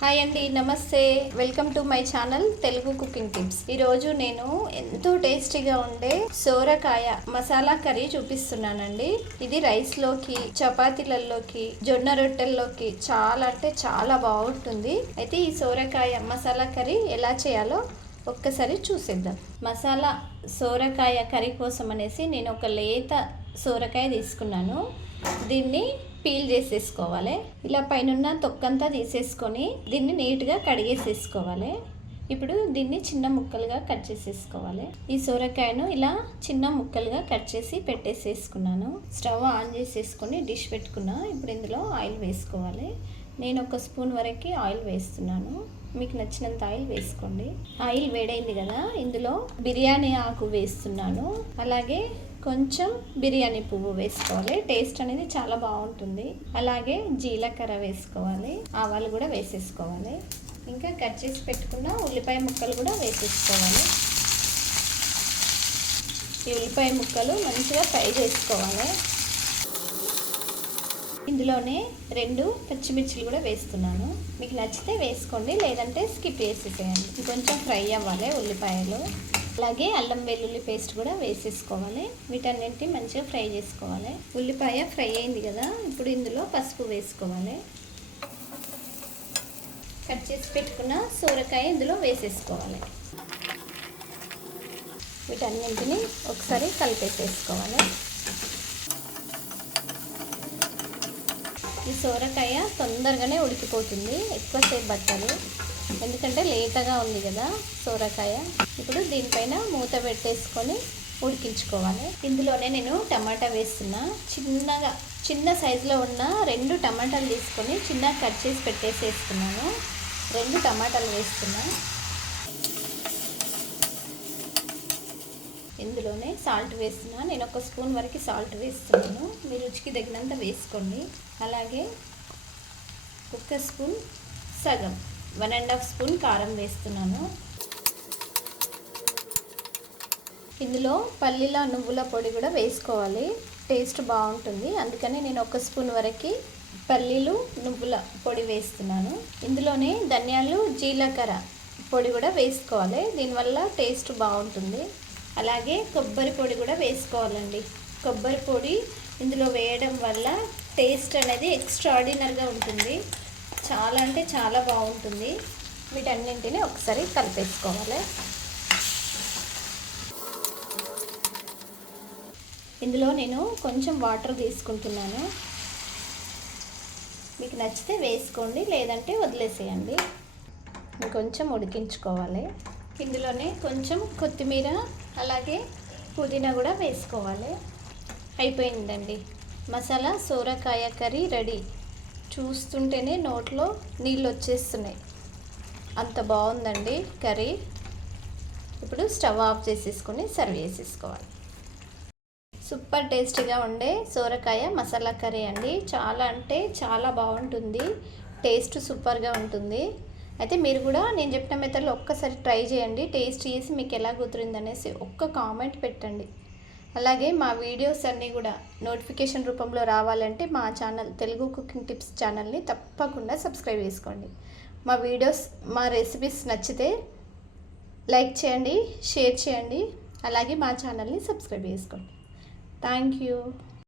Hi అండి నమస్తే. Welcome to my channel Telugu cooking tips ఈరోజు నేను ఎంతో టేస్టీగా ఉండే సోరకాయ మసాలా కర్రీ చూపిస్తున్నానండి. ఇది రైస్లోకి చపాతీలలోకి జొన్న రొట్టెల్లోకి చాలా అంటే చాలా బాగుంటుంది. అయితే ఈ సోరకాయ మసాలా కర్రీ ఎలా చేయాలో ఒక్కసారి చూసేద్దాం. మసాలా సోరకాయ కర్రీ కోసం అనేసి నేను ఒక లేత సోరకాయ తీసుకున్నాను. దీన్ని పీల్ చేసేసుకోవాలి. ఇలా పైన తొక్కంతా తీసేసుకొని దీన్ని నీట్గా కడిగేసేసుకోవాలి. ఇప్పుడు దీన్ని చిన్న ముక్కలుగా కట్ చేసేసుకోవాలి. ఈ సొరకాయను ఇలా చిన్న ముక్కలుగా కట్ చేసి పెట్టేసేసుకున్నాను. స్టవ్ ఆన్ చేసేసుకొని డిష్ పెట్టుకున్నా ఇప్పుడు ఇందులో ఆయిల్ వేసుకోవాలి. నేను ఒక స్పూన్ వరకు ఆయిల్ వేస్తున్నాను. మీకు నచ్చినంత ఆయిల్ వేసుకోండి. ఆయిల్ వేడైంది కదా ఇందులో బిర్యానీ ఆకు వేస్తున్నాను. అలాగే కొంచెం బిర్యానీ పువ్వు వేసుకోవాలి. టేస్ట్ అనేది చాలా బాగుంటుంది. అలాగే జీలకర్ర వేసుకోవాలి. ఆవాలు కూడా వేసేసుకోవాలి. ఇంకా కట్ చేసి పెట్టుకున్న ఉల్లిపాయ ముక్కలు కూడా వేసేసుకోవాలి. ఈ ఉల్లిపాయ ముక్కలు మంచిగా ఫ్రై చేసుకోవాలి. ఇందులోనే రెండు పచ్చిమిర్చిలు కూడా వేస్తున్నాను. మీకు నచ్చితే వేసుకోండి లేదంటే స్కిప్ చేసేసేయండి. కొంచెం ఫ్రై అవ్వాలి ఉల్లిపాయలు. అలాగే అల్లం వెల్లుల్లి పేస్ట్ కూడా వేసేసుకోవాలి. వీటన్నింటి మంచిగా ఫ్రై చేసుకోవాలి. ఉల్లిపాయ ఫ్రై అయింది కదా ఇప్పుడు ఇందులో పసుపు వేసుకోవాలి. కట్ చేసి పెట్టుకున్న సోరకాయ ఇందులో వేసేసుకోవాలి. వీటన్నింటినీ ఒకసారి కలిపేసేసుకోవాలి. ఈ సోరకాయ తొందరగానే ఉడికిపోతుంది ఎక్కువసేపు పట్టాలి ఎందుకంటే లేతగా ఉంది కదా సోరకాయ. ఇప్పుడు దీనిపైన మూత పెట్టేసుకొని ఉడికించుకోవాలి. ఇందులోనే నేను టమాటా వేస్తున్నా. చిన్నగా చిన్న సైజులో ఉన్న రెండు టమాటాలు తీసుకొని చిన్నగా కట్ చేసి పెట్టేసేసుకున్నాను రెండు టమాటాలు వేస్తున్నా. ఇందులోనే సాల్ట్ వేస్తున్నా. నేను ఒక స్పూన్ వరకు సాల్ట్ వేస్తున్నాను. మీ రుచికి తగినంత వేసుకోండి. అలాగే ఒక స్పూన్ సగం వన్ అండ్ హాఫ్ స్పూన్ కారం వేస్తున్నాను. ఇందులో పల్లీల నువ్వుల పొడి కూడా వేసుకోవాలి. టేస్ట్ బాగుంటుంది. అందుకని నేను ఒక స్పూన్ వరకు పల్లీలు నువ్వుల పొడి వేస్తున్నాను. ఇందులోనే ధనియాలు జీలకర్ర పొడి కూడా వేసుకోవాలి. దీనివల్ల టేస్ట్ బాగుంటుంది. అలాగే కొబ్బరి పొడి కూడా వేసుకోవాలండి. కొబ్బరి పొడి ఇందులో వేయడం వల్ల టేస్ట్ అనేది ఎక్స్ట్రాడినరీగా ఉంటుంది. చాలా అంటే చాలా బాగుంటుంది. వీటన్నింటిని ఒకసారి కలిపేసుకోవాలి. ఇందులో నేను కొంచెం వాటర్ తీసుకుంటున్నాను. మీకు నచ్చితే వేసుకోండి లేదంటే వదిలేసేయండి. ఇంకొంచెం ఉడికించుకోవాలి. ఇందులోనే కొంచెం కొత్తిమీర అలాగే పుదీనా కూడా వేసుకోవాలి. అయిపోయిందండి. మసాలా సోరకాయ కర్రీ రెడీ. చూస్తుంటేనే నోట్లో నీళ్ళు వచ్చేస్తున్నాయి అంత బాగుందండి కర్రీ. ఇప్పుడు స్టవ్ ఆఫ్ చేసేసుకొని సర్వ్ చేసేసుకోవాలి. సూపర్ టేస్టీగా ఉండే సోరకాయ మసాలా కర్రీ అండి. చాలా అంటే చాలా బాగుంటుంది. టేస్ట్ సూపర్గా ఉంటుంది. అయితే మీరు కూడా నేను చెప్పిన మెథడ్లో ఒక్కసారి ట్రై చేయండి. టేస్ట్ చేసి మీకు ఎలా కుదిరింది అనేసి ఒక్క కామెంట్ పెట్టండి. అలాగే మా వీడియోస్ అన్నీ కూడా నోటిఫికేషన్ రూపంలో రావాలంటే మా ఛానల్ తెలుగు కుకింగ్ టిప్స్ ఛానల్ని తప్పకుండా సబ్స్క్రైబ్ చేసుకోండి. మా వీడియోస్ మా రెసిపీస్ నచ్చితే లైక్ చేయండి షేర్ చేయండి. అలాగే మా ఛానల్ని సబ్స్క్రైబ్ చేసుకోండి. Thank you.